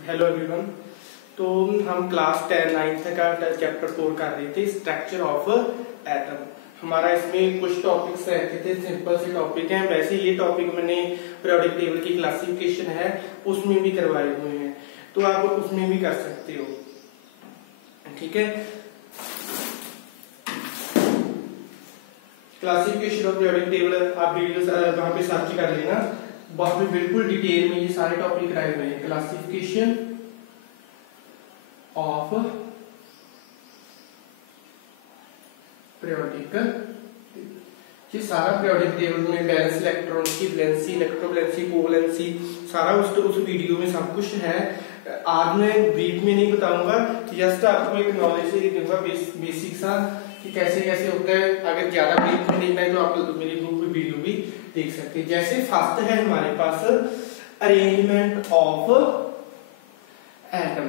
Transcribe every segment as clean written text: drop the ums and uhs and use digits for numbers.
Hello everyone. तो हम class 10 9th का चैप्टर 4 कर रहे थे, स्ट्रक्चर ऑफ एटम। हमारा इसमें कुछ टॉपिक्स रहते थे, सिंपल से टॉपिक हैं। वैसे ये टॉपिक मैंने पीरियोडिक टेबल की क्लासिफिकेशन है उसमें भी करवाए हुए हैं, तो आप उसमें भी कर सकते हो। ठीक है, क्लासिफिकेशन ऑफ पीरियोडिक टेबल आप वीडियोस वहां पे सर्च कर लेना, वहां पे बिल्कुल डिटेल में ये सारे टॉपिक कराए हुए हैं। क्लासिफिकेशन ऑफ पीरियोडिक, ये सारा पीरियोडिक टेबल में बैलेंस इलेक्ट्रॉन की वैलेंसी, इलेक्ट्रोवैलेंसी, कोवैलेंसी, सारा उस वीडियो में सब कुछ है। आज मैं ब्रीफ में नहीं बताऊंगा, जस्ट आपको एक नॉलेज ही दूंगा बेसिक सा कि कैसे कैसे होता है। अगर ज्यादा ब्रीफ में देखना है तो आप मेरी ग्रुप में वीडियो भी देख सकते हैं। जैसे फर्स्ट है हमारे पास arrangement of atom,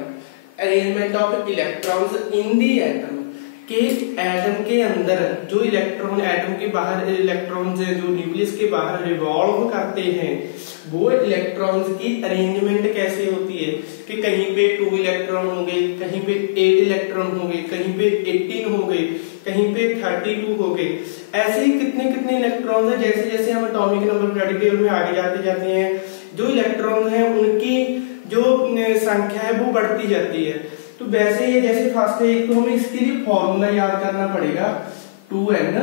arrangement of electrons in the atom, के एटम के अंदर जो इलेक्ट्रॉन, एटम के बाहर इलेक्ट्रॉन्स जो न्यूक्लियस के बाहर रिवॉल्व करते हैं, वो इलेक्ट्रॉन्स की अरेंजमेंट कैसे होती है कि कहीं पे 2 इलेक्ट्रॉन होंगे, कहीं पे 8 इलेक्ट्रॉन होंगे, कहीं पे 18 होंगे, कहीं पे 32 होंगे। ऐसे ही कितने कितने इलेक्ट्रॉन है। जैसे जैसे हम एटॉमिक नंबर पीरियोडिक टेबल में आगे जाते जाते हैं, जो इलेक्ट्रॉन है उनकी जो संख्या है वो बढ़ती जाती है। तो वैसे ही जैसे फर्स्ट है, एक तो हमें इसके लिए फॉर्मूला याद करना पड़ेगा 2n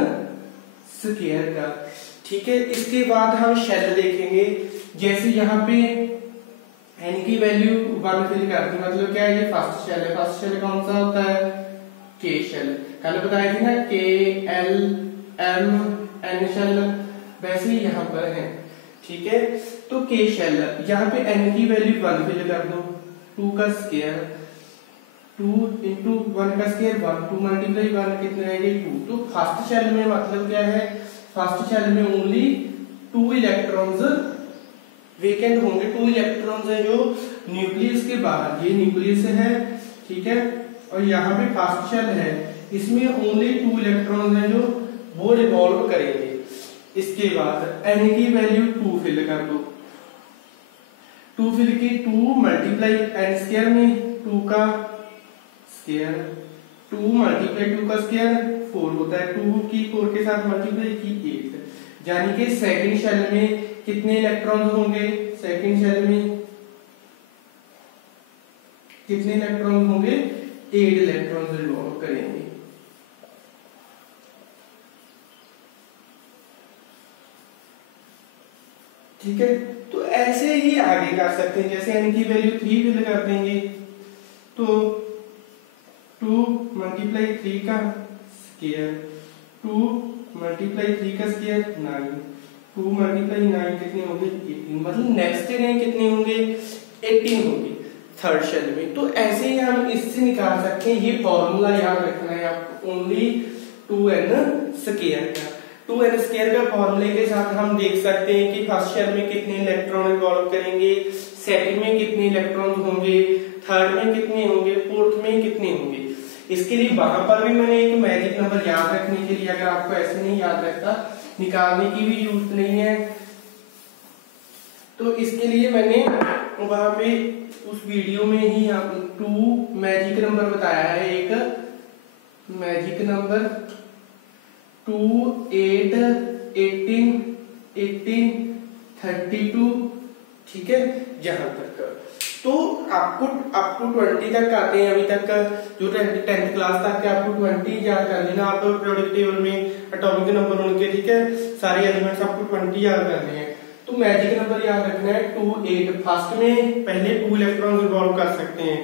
स्क्वायर का। ठीक है, इसके बाद हम शेल देखेंगे। जैसे यहाँ पे n की वैल्यू 1 फिल करते हैं, मतलब क्या है, ये फर्स्ट शेल है। फर्स्ट शेल कौन सा होता है? k shell. कल बताया थी ना, k l m n shell, वैसे ही यहाँ पर है। ठीक है, तो k शेल, यहाँ पे n की वैल्यू 1 फिल कर दो, 2 का स्क्वायर, 2 इंटू 1 का स्क्वायर 1, 2 मल्टीप्लाई 1 कितने रहेंगे 2। तो फर्स्ट शेल में मतलब क्या है, फर्स्ट शेल में ओनली 2 इलेक्ट्रॉन्स वेकेंट होंगे। 2 इलेक्ट्रॉन्स हैं जो न्यूक्लियस के बाहर, ये न्यूक्लियस है, ठीक है, और यहाँ पे फर्स्ट शेल है, इसमें ओनली 2 इलेक्ट्रॉन्स हैं जो वो रिवॉल्व करेंगे। इसके बाद n की वैल्यू 2 फिल कर दो, 2 फिल की 2 मल्टीप्लाई n स्क्वायर में 2 का स्क्वायर, 2 मल्टीप्लाई 2 का स्क्वायर 4 होता है, 2 की 4 के साथ मल्टीप्लाई की 8, यानी कि सेकंड शेल में कितने इलेक्ट्रॉन होंगे? सेकंड शेल में कितने इलेक्ट्रॉन होंगे? 8 इलेक्ट्रॉन रिवॉल्व करेंगे। ठीक है, तो ऐसे ही आगे कर सकते हैं। जैसे n की वैल्यू 3 फिल कर देंगे, तो 2 मल्टीप्लाई 3 का स्क्वायर, 2 मल्टीप्लाई 3 का स्क्वायर 9, 2 मल्टीप्लाई 9 कितने होंगे? 18। मतलब नेक्स्ट डे कितने होंगे? 18 होंगे थर्ड शेल में। तो ऐसे ही हम इससे निकाल सकते हैं। ये फॉर्मूला याद रखना है आपको, ओनली 2n स्क्वायर का। 2n स्क्वायर का फॉर्मूले के साथ हम देख सकते हैं कि फर्स्ट शेल में कितने इलेक्ट्रॉन रिवॉल्व करेंगे, सेकंड में कितने इलेक्ट्रॉन होंगे, थर्ड में कितने होंगे, फोर्थ में कितने होंगे। इसके लिए वहां पर भी मैंने एक मैजिक नंबर याद रखने के लिए, अगर आपको ऐसे नहीं याद रहता, निकालने की भी जरूरत नहीं है, तो इसके लिए मैंने वहां पे उस वीडियो में ही 2 मैजिक नंबर बताया है। एक मैजिक नंबर 2 8 18 18 32, ठीक है, यहां तक। तो आपको अप टू 20 तक आते हैं। अभी तक जो 10th क्लास तक के आपको 20 याद कर लेना आप पीरियोडिक टेबल में, एटॉमिक नंबर उनके, ठीक है, सारे एलिमेंट्स आपको 20 याद करने हैं। तो मैजिक नंबर याद रखना है 2 8। फर्स्ट में पहले 2 इलेक्ट्रॉन रिवॉल्व कर सकते हैं,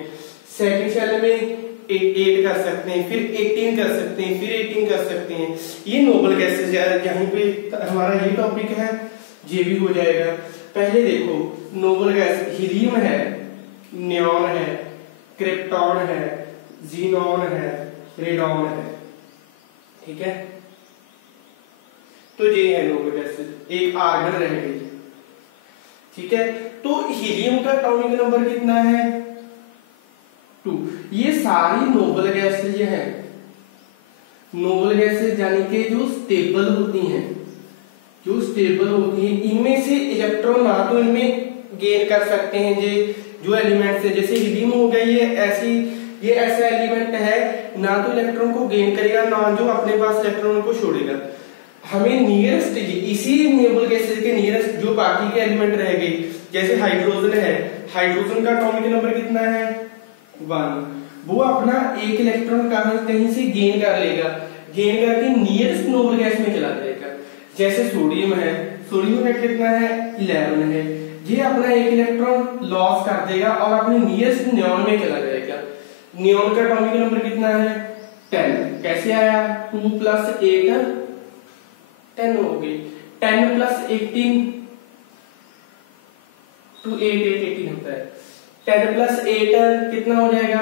सेकंड शेल में 8 कर सकते हैं, फिर 18 कर सकते हैं, फिर 18 कर सकते हैं। ये नोबल गैसेस यहाँ पे हमारा ये टॉपिक है, ये भी हो जाएगा। पहले देखो, नोबल गैस हीलियम है, नियॉन है, क्रिप्टॉन है, जीनॉन है, रेडॉन है, ठीक है। तो ये है नोबल गैसेस, एक आर्गन रह गई, ठीक है। तो हीलियम का एटॉमिक नंबर कितना है? 2। ये सारी नोबल गैसेज हैं। नोबल गैसेज यानी कि जो स्टेबल होती हैं, जो स्टेबल होती हैं, इनमें से इलेक्ट्रॉन ना तो इनमें गेन कर सकते हैं जो एलिमेंट्स है, जैसे हीलियम हो गया, ये ऐसा एलिमेंट है ना तो इलेक्ट्रॉन को गेन करेगा ना जो अपने पास इलेक्ट्रॉन को छोड़ेगा। हमें नियरेस्ट इसी नोबल गैसेस के नियरेस्ट जो बाकी के एलिमेंट रह गए, जैसे हाइड्रोजन है, हाइड्रोजन का एटॉमिक नंबर कितना है 1, वो अपना एक इलेक्ट्रॉन कहीं से गेन कर लेगा, गेन करके नियरेस्ट नोबल गैस में चला जाएगा। जैसे सोडियम है, सोडियम का कितना है 11 है, ये अपना एक इलेक्ट्रॉन लॉस कर देगा और अपने नियरेस्ट नियॉन में चला जाएगा। नियॉन का एटॉमिक नंबर कितना है 10। कैसे आया 2 + 8 10 हो गई, 10 + 18 2 8 8 18 होता है। 10 + 8 कितना हो जाएगा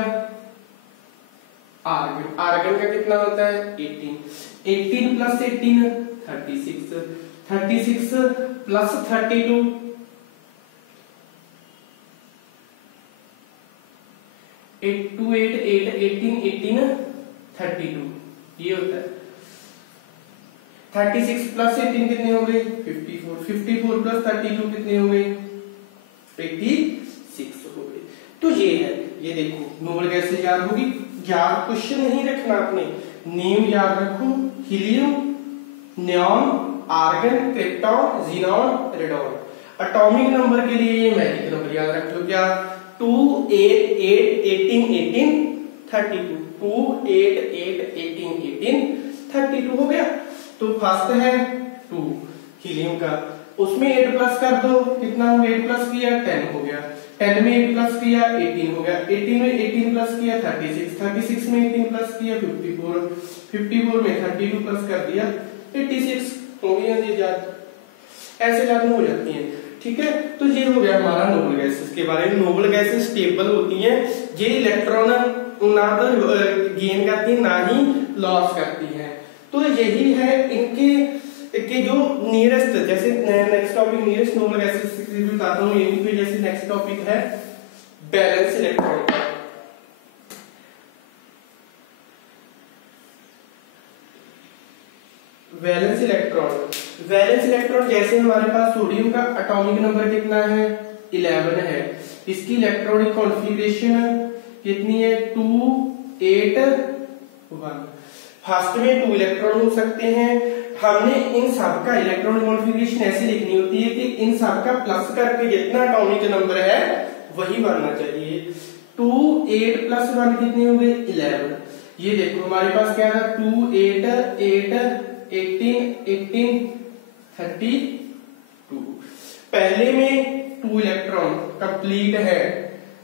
आर्गन, आर्गन का कितना होता है 18, 18 + 18 36, 36 + 32 8 2 8 8 18 18 32 ये होता है। 36 + 18 कितने हो गए 54, 54 + 32 कितने हो गए 86 हो गए। तो ये है, ये देखो नोबल गैस से याद होगी, याद क्वेश्चन नहीं रखना आपने, नेम याद रखो, helium, neon, argon, krypton, xenon, radon. Atomic number के लिए ये मैजिक नंबर याद रख लो, क्या 2 8 8 18 18 32, 2 8 8 18 18 32 हो गया। तो फर्स्ट है 2 हीलियम का, उसमें 8 प्लस कर दो, कितना हो गया 8 प्लस किया 10 हो गया, 10 में 8 प्लस किया 18 हो गया, 18 में 18 प्लस किया 36, 36 में 18 प्लस किया 54, 54 में 32 प्लस कर दिया 86 हो गया। ये याद ऐसे लागू हो जाती है, ठीक है। तो ये हो गया हमारा नोबल गैसेस के बारे में। नोबल गैसेस स्टेबल होती हैं, ये इलेक्ट्रॉन ना तो गेन करती है ना ही लॉस करती है। तो यही है इनके जो नियरेस्ट, जैसे next topic nearest noble gases बताता हूँ यहीं पे। जैसे नेक्स्ट टॉपिक है balance electron. Valence electron, valence electron जैसे हमारे पास सोडियम का एटॉमिक नंबर कितना है 11 है, इसकी इलेक्ट्रॉनिक कॉन्फ़िगरेशन कितनी है 2 8 1। फर्स्ट में 2 इलेक्ट्रॉन हो सकते हैं। हमने इन सब का इलेक्ट्रॉनिक कॉन्फ़िगरेशन ऐसे लिखनी होती है कि इन सब का प्लस करके जितना एटॉमिक नंबर है वही बनना चाहिए। 2 8 + 1 कितने हो गए 11। ये देखो हमारे पास क्या है 2 8 8 18 18 32। पहले में 2 इलेक्ट्रॉन कंप्लीट है,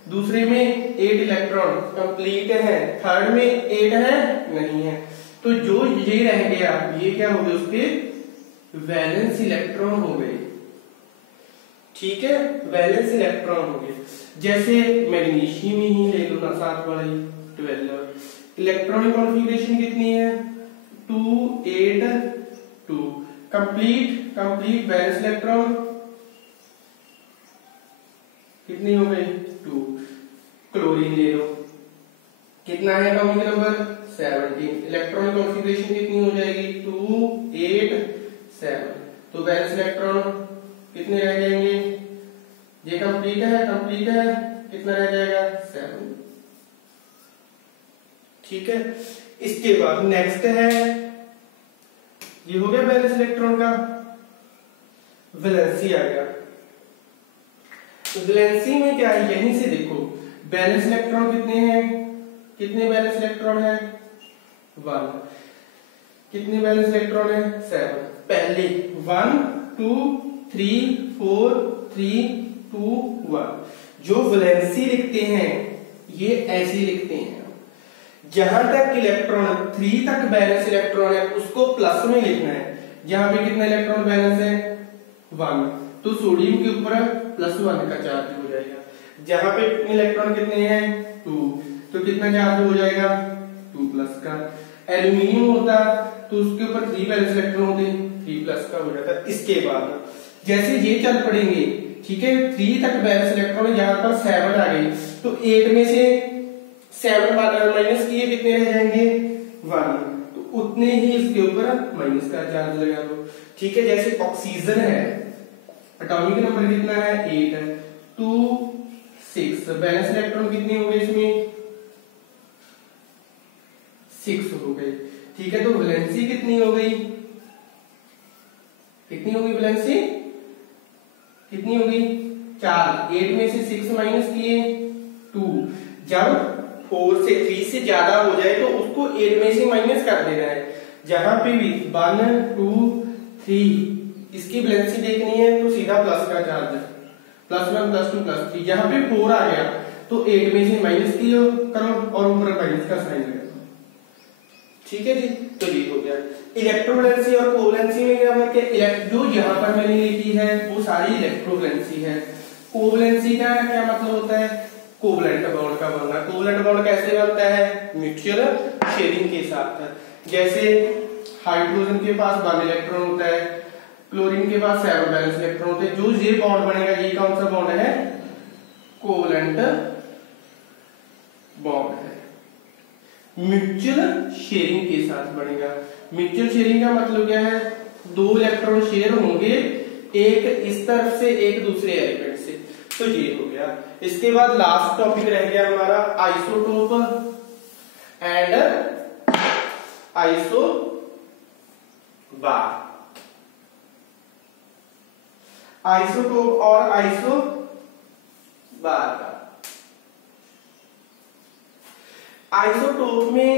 दूसरे में 8 इलेक्ट्रॉन कंप्लीट है, थर्ड में 8 है नहीं है। तो जो ये रह गया ये क्या हो गए उसके वैलेंस इलेक्ट्रॉन हो गए, ठीक है, वैलेंस इलेक्ट्रॉन हो गए। जैसे मैग्नीशियम ही ले लो ना, साथ वाली 12, इलेक्ट्रॉनिक कॉन्फ़िगरेशन कितनी है 2 8 2, कंप्लीट वैलेंस इलेक्ट्रॉन कितनी हो गई 2। क्लोरीन ले लो, कितना है एटॉमिक नंबर 17, इलेक्ट्रॉनिक कॉन्फ़िगरेशन कितनी हो जाएगी 2 8 7। तो वैलेंस इलेक्ट्रॉन कितने रह जाएंगे, ये कंप्लीट है कितना रह जाएगा 7, ठीक है। इसके बाद नेक्स्ट है, ये हो गया वैलेंस इलेक्ट्रॉन का। वैलेंसी आ गया, वैलेंसी में क्या है यहीं से देखो वैलेंस इलेक्ट्रॉन कितने हैं, कितने वैलेंस इलेक्ट्रॉन है 1, कितने वैलेंस इलेक्ट्रॉन है 7। पहले 1 2 3 4 3 2 1। जो वैलेंसी लिखते हैं ये ऐसे लिखते हैं, जहां तक इलेक्ट्रॉन 3 तक बैलेंस इलेक्ट्रॉन है उसको प्लस में लिखना है। यहाँ पे कितना इलेक्ट्रॉन बैलेंस है 1, तो सोडियम के ऊपर +1 का चार्ज हो जाएगा। जहां पे इलेक्ट्रॉन कितने हैं 2, तो कितना चार्ज हो जाएगा 2+ का। एल्यूमिनियम होता तो उसके ऊपर 3 बैलेंस इलेक्ट्रॉन होते 3+ का हो जाता। इसके बाद जैसे ये चल पड़ेंगे, ठीक है, 3 तक बैलेंस इलेक्ट्रॉन, यहाँ पर 7 आ गई, तो 8 में से 7 माइनस किए कितने रह जाएंगे 1, तो उतने ही इसके ऊपर माइनस का चार्ज लगा दो, ठीक है। जैसे ऑक्सीजन है, एटॉमिक नंबर कितना है 8, 2 6। बैलेंस इलेक्ट्रॉन कितनी हो गई इसमें? 6 हो गई। ठीक है, तो वैलेंसी कितनी हो गई? कितनी होगी वैलेंसी? कितनी होगी? 4। 8 में से 6 माइनस किए 2। जब 4 से 3 से ज्यादा हो जाए तो उसको 8 में से माइनस कर देना है। जहां पे भी 1 2 3 इसकी वैलेंसी देखनी है तो सीधा प्लस का चार्ज, +1 +2 +3। जहां पे 4 आ गया तो 8 में से माइनस करो और ऊपर माइनस का साइन लगाओ। ठीक है जी, तो ये हो गया। इलेक्ट्रोवैलेंसी और कोवैलेंसी में क्या फर्क है? जो यहाँ पर मैंने लिखी है वो सारी इलेक्ट्रोवैलेंसी है। कोवैलेंसी का क्या मतलब होता है? कोवलेंट बॉन्ड का बनना। कोवलेंट बॉन्ड कैसे बनता है? म्यूचुअल शेयरिंग के साथ। जैसे हाइड्रोजन के पास 1 इलेक्ट्रॉन होता है, क्लोरीन के पास 7 बैलेंस इलेक्ट्रॉन होते हैं। जो ये बॉन्ड बनेगा ये कौन सा बॉन्ड है? कोवलेंट बॉन्ड है, म्यूचुअल शेयरिंग के साथ बनेगा। म्यूचुअल शेयरिंग का मतलब क्या है? 2 इलेक्ट्रॉन शेयर होंगे, एक इस तरफ से एक दूसरे एलिमेंट से। तो ये हो गया। इसके बाद लास्ट टॉपिक रह गया हमारा आइसोटोप एंड आइसोबार। आइसोटोप और आइसोबार का, आइसोटोप में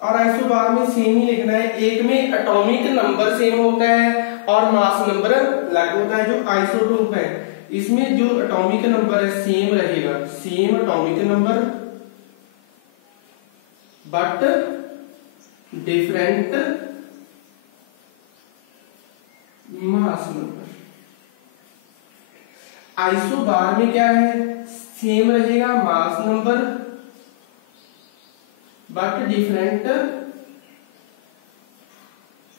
और आइसोबार में सेम ही लिखना है। एक में एटॉमिक नंबर सेम होता है और मास नंबर अलग होता है। जो आइसोटोप है इसमें जो एटॉमिक नंबर है सेम रहेगा, same atomic number but different mass number. Isobar में क्या है? सेम रहेगा mass number but different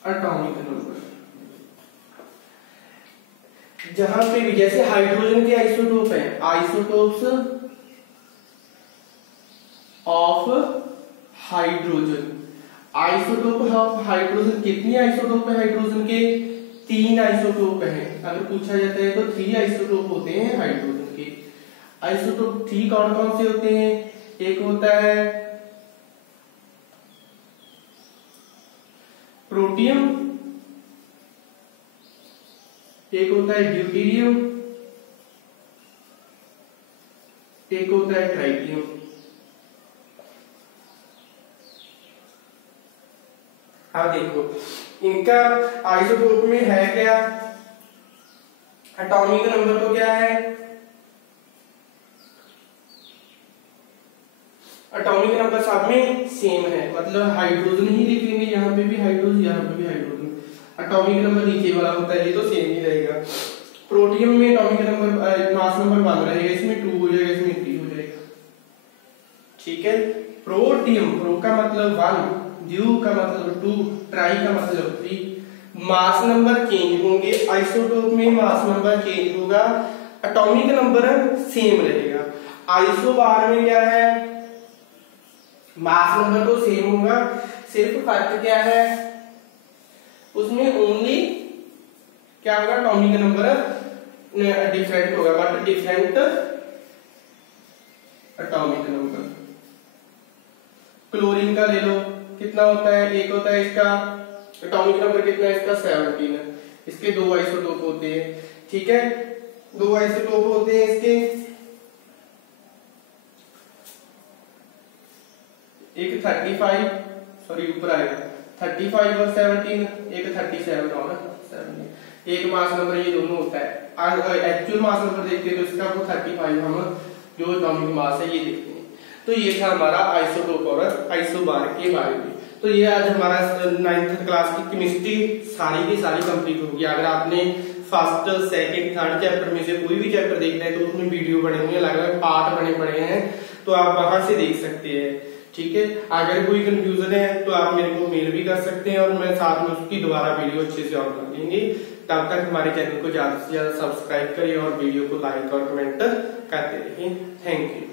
atomic number. जहां पे भी जैसे हाइड्रोजन के आइसोटोप है, isotopes of hydrogen. Isotope of hydrogen, कितनी आइसोटोप है हाइड्रोजन के? 3 आइसोटोप हैं। अगर पूछा जाता है तो 3 आइसोटोप होते हैं हाइड्रोजन के। आइसोटोप 3 कौन कौन से होते हैं? एक होता है प्रोटियम, एक होता है ड्यूटेरियम, एक होता है ट्राइटियम। अब देखो इनका आइसोटोप में है क्या? एटॉमिक नंबर तो क्या है? एटॉमिक नंबर सब में सेम है, मतलब हाइड्रोजन ही लिखेंगे, यहाँ पे भी हाइड्रोजन, यहाँ पे भी हाइड्रोजन। एटॉमिक नंबर नीचे वाला होता है, ये तो सेम ही रहेगा। प्रोटियम में एटॉमिक नंबर मास नंबर 1 रहेगा, इसमें 2 हो जाएगा, इसमें 3 हो जाएगा। ठीक है, प्रोटियम, प्रो का मतलब 1, ड्यू का मतलब 2, ट्राई का मतलब 3। मास नंबर चेंज होंगे, आइसोटोप में मास नंबर चेंज होगा, एटॉमिक नंबर सेम रहेगा। आइसोबार में क्या है? मास नंबर तो सेम होगा, सिर्फ फर्क क्या है? उसमें ओनली क्या होगा? एटॉमिक नंबर डिफरेंट होगा, but different atomic number. Chlorine का ले लो, कितना होता है? एक होता है इसका एटॉमिक नंबर कितना है इसका? 17 है। इसके 2 आइसोटोप होते हैं। ठीक है, 2 आइसोटोप होते हैं इसके, एक 35, सॉरी ऊपर आएगा 35 और 17, एक 37 और 17। एक मास नंबर ये दोनों होता है। एक्चुअल मास नंबर देखते हैं तो इसका वो 35 हम जो एटॉमिक मास है ये देखते हैं। तो ये था हमारा आइसोटोप और आइसोबार के बारे में। तो ये आज हमारा 9th क्लास की केमिस्ट्री सारी की सारी कंप्लीट होगी। अगर आपने फर्स्ट, सेकंड, थर्ड चैप्टर में से कोई भी चैप्टर देखना है तो उसमें वीडियो बने हुए हैं, अलग अलग पार्ट बने पड़े हैं, तो आप वहां से देख सकते हैं। ठीक है, अगर कोई कंफ्यूजन है तो आप मेरे को मेल भी कर सकते हैं और मैं साथ में उसकी दोबारा वीडियो अच्छे से और कर देंगे। तब तक हमारे चैनल को ज्यादा से ज्यादा सब्सक्राइब करिए और वीडियो को लाइक और कमेंट करते रहिए। Thank you.